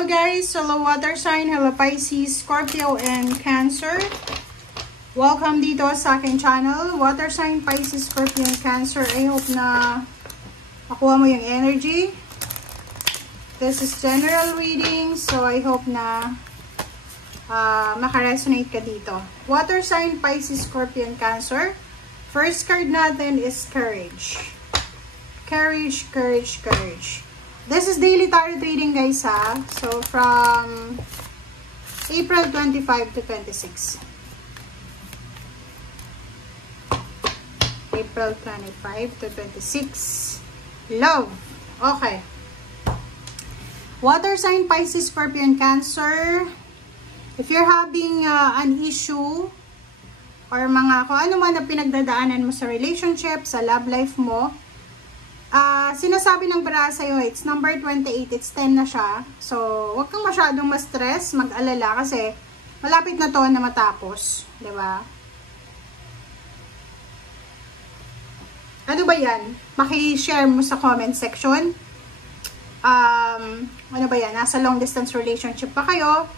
Hello guys, hello water sign, hello Pisces, Scorpio, and Cancer. Welcome dito sa aking channel, water sign, Pisces, Scorpio, and Cancer. I hope na makuha mo yung energy. This is general reading, so I hope na makaresonate ka dito. Water sign, Pisces, Scorpio, and Cancer. First card natin is Courage. Courage, courage, courage. This is daily tarot reading guys ha. So from April 25 to 26. April 25 to 26. Love. Okay. Water sign, Pisces, Scorpio, and Cancer. If you're having an issue or mga kung ano man na pinagdadaanan mo sa relationship, sa love life mo, sinasabi ng bara sa'yo, it's number 28, it's 10 na siya. So, huwag kang masyadong ma-stress, mag-alala kasi malapit na to na matapos. Diba? Ano ba yan? Maki-share mo sa comment section. Ano ba yan? Nasa long distance relationship ba kayo?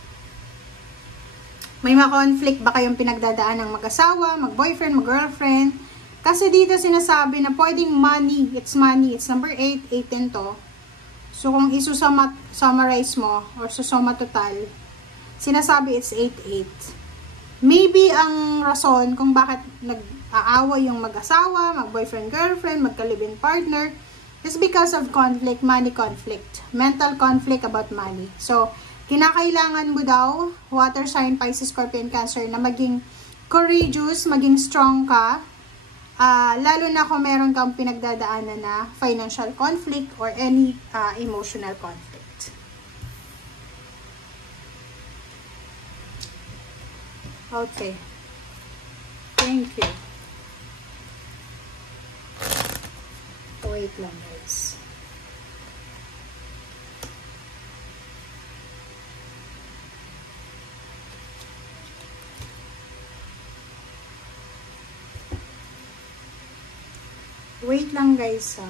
May mga conflict ba kayong pinagdadaan ng mag-asawa, mag-boyfriend, mag-girlfriend? Kasi dito sinasabi na pwedeng money. It's money. It's number 8. 8 to. So, kung isusumarize mo or susuma total, sinasabi it's 8-8. Maybe ang rason kung bakit nag-aaway yung mag-asawa, mag-boyfriend, girlfriend, magka-live-in partner is because of conflict, money conflict. Mental conflict about money. So, kinakailangan mo daw, water sign, Pisces, Scorpio, and Cancer, na maging courageous, maging strong ka. Lalo na kung meron kang pinagdadaanan na financial conflict or any emotional conflict. Okay. Thank you. Wait lang guys. Wait lang guys ha.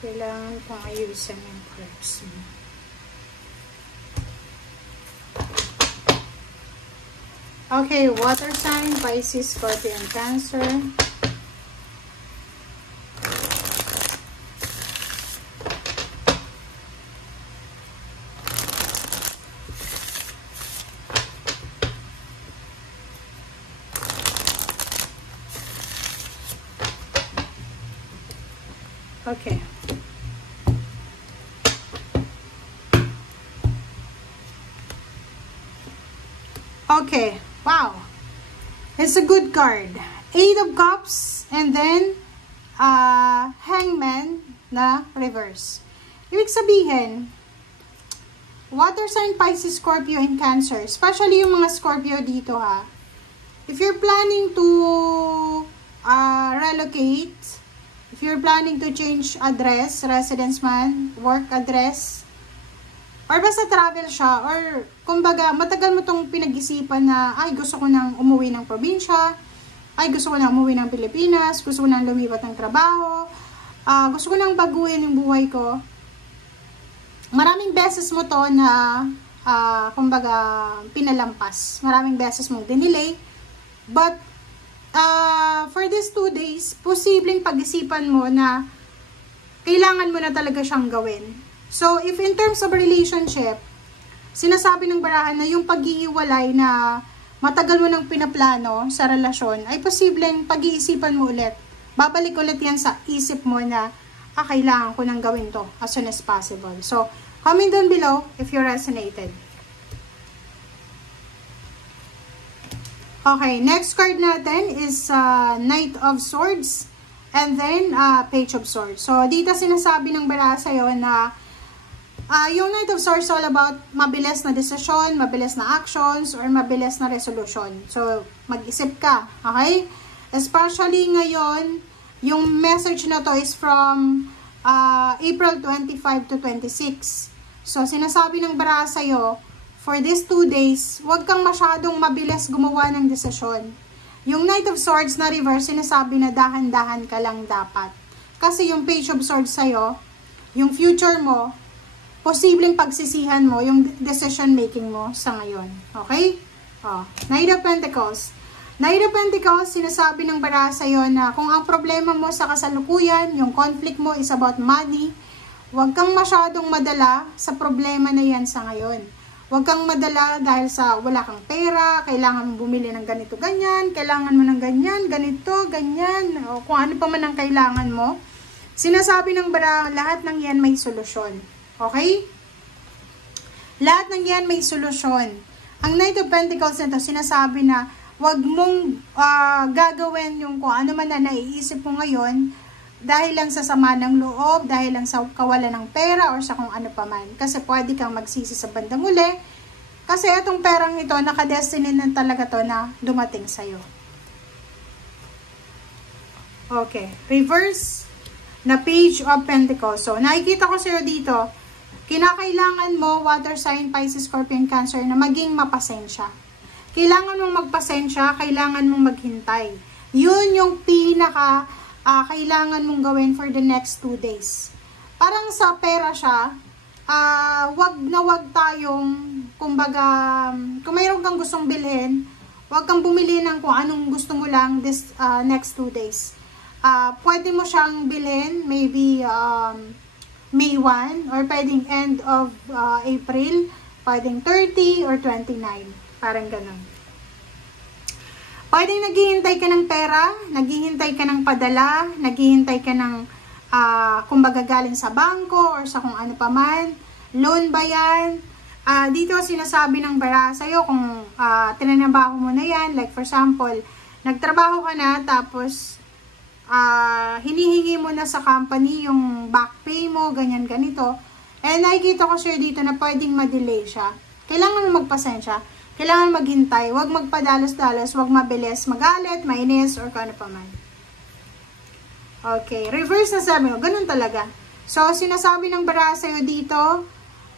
Kailangan kong ayusin yung cards mo. Okay, water sign, Pisces, Scorpio, and Cancer. Okay. Okay. Wow. It's a good card. 8 of Cups and then Hangman na reverse. Ibig sabihin, water sign, Pisces, Scorpio, and Cancer. Especially yung mga Scorpio dito ha. If you're planning to relocate, if you're planning to change address, residence man, work address, or basta travel siya, or kumbaga, matagal mo tong pinag-isipan na, ay, gusto ko nang umuwi ng probinsya, ay, gusto ko nang umuwi ng Pilipinas, gusto ko nang lumipat ng trabaho, gusto ko nang baguhin yung buhay ko. Maraming beses mo to na, kumbaga, pinalampas. Maraming beses mong dinelay. But, for these 2 days, posibleng pag-isipan mo na kailangan mo na talaga siyang gawin. So, if in terms of relationship, sinasabi ng barahan na yung pag-iiwalay na matagal mo nang pinaplano sa relasyon, ay posibleng pag-iisipan mo ulit. Babalik ulit yan sa isip mo na, kailangan ko nang gawin to as soon as possible. So, comment down below if you resonated. Okay, next card natin is Knight of Swords and then Page of Swords. So, dito sinasabi ng baraha sa'yo na yung Knight of Swords all about mabilis na desisyon, mabilis na actions, or mabilis na resolution. So, mag-isip ka, okay? Especially ngayon, yung message na to is from April 25 to 26. So, sinasabi ng baraha sa'yo, for these 2 days, huwag kang masyadong mabilis gumawa ng desisyon. Yung Knight of Swords na reverse, sinasabi na dahan-dahan ka lang dapat. Kasi yung Page of Swords sa'yo, yung future mo, posibleng pagsisihan mo yung decision making mo sa ngayon. Okay? Knight of Pentacles. Knight of Pentacles, sinasabi ng bara sa'yo na kung ang problema mo sa kasalukuyan, yung conflict mo is about money, huwag kang masyadong madala sa problema na yan sa ngayon. Huwag kang madala dahil sa wala kang pera, kailangan mo bumili ng ganito, ganyan, kailangan mo ng ganyan, ganito, ganyan, o kung ano pa man ang kailangan mo. Sinasabi ng bara, lahat ng yan may solusyon. Okay? Lahat ng yan may solusyon. Ang Knight of Pentacles na ito, sinasabi na huwag mong gagawin yung kung ano man na naiisip mo ngayon dahil lang sa sama ng loob, dahil lang sa kawalan ng pera or sa kung ano pa man. Kasi pwede kang magsisi sa bandang uli. Kasi itong perang ito, nakadestiny na talaga to na dumating sa'yo. Okay. Reverse na Page of Pentacles. So, nakikita ko sa'yo dito, kinakailangan mo, water sign, Pisces, Scorpion, Cancer, na maging mapasensya. Kailangan mong magpasensya, kailangan mong maghintay. Yun yung kailangan mong gawin for the next 2 days. Parang sa pera siya, wag tayong, kumbaga, kung mayroon kang gustong bilhin, wag kang bumili ng kung anong gusto mo lang this next 2 days. Pwede mo siyang bilhin, maybe May 1, or pwedeng end of April, pwedeng 30 or 29. Parang ganun. Pwedeng naghihintay ka ng pera, naghihintay ka ng padala, naghihintay ka ng kumbaga galing sa bangko or sa kung ano pa man. Loan ba yan? Dito sinasabi ng bara sa'yo kung tinanabaho mo na yan. Like for example, nagtrabaho ka na tapos hinihingi mo na sa company yung back pay mo, ganyan ganito. And nakikita ko sa'yo dito na pwedeng ma-delay siya. Kailangan mo magpasensya. Kailangan maghintay, huwag magpadalos-dalos, huwag mabilis, magalit, mainis, or kung ano pa man. Okay, reverse na sabi mo, ganun talaga. So, sinasabi ng bara sa'yo dito,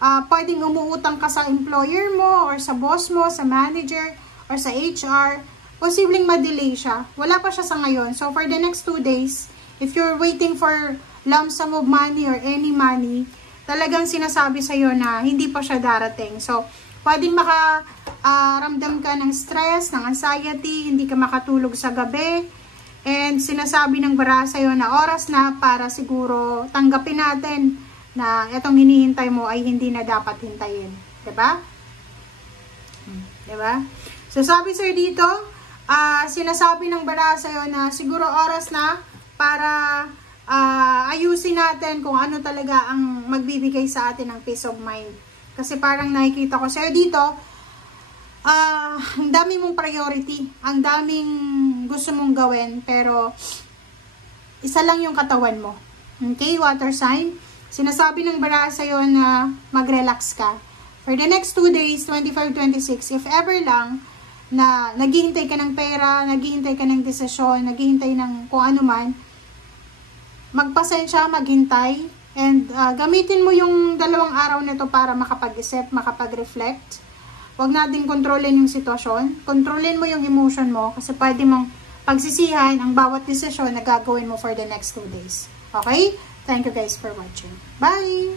pwedeng umuutang ka sa employer mo, or sa boss mo, sa manager, or sa HR, posibleng ma-delay siya. Wala pa siya sa ngayon. So, for the next 2 days, if you're waiting for lump sum of money or any money, talagang sinasabi sa'yo na hindi pa siya darating. So, pwedeng ramdam ka ng stress, ng anxiety, hindi ka makatulog sa gabi. And sinasabi ng bara sa'yo na oras na para siguro tanggapin natin na itong hinihintay mo ay hindi na dapat hintayin. Diba? Diba? So sabi sa'yo dito, sinasabi ng bara sa'yo na siguro oras na para ayusin natin kung ano talaga ang magbibigay sa atin ng peace of mind. Kasi parang nakikita ko sa'yo dito, ang dami mong priority, ang daming gusto mong gawin, pero isa lang yung katawan mo. Okay, water sign. Sinasabi ng bara sa'yo na mag-relax ka. For the next 2 days, 25, 26, if ever lang, na naghihintay ka ng pera, naghihintay ka ng desisyon, naghihintay ng kung ano man, magpasensya, maghintay, and gamitin mo yung 2 araw na to para makapag-isip, makapag-reflect. Huwag natin kontrolin yung sitwasyon. Kontrolin mo yung emotion mo kasi pwede mong pagsisihan ang bawat desisyon na gagawin mo for the next 2 days. Okay? Thank you guys for watching. Bye!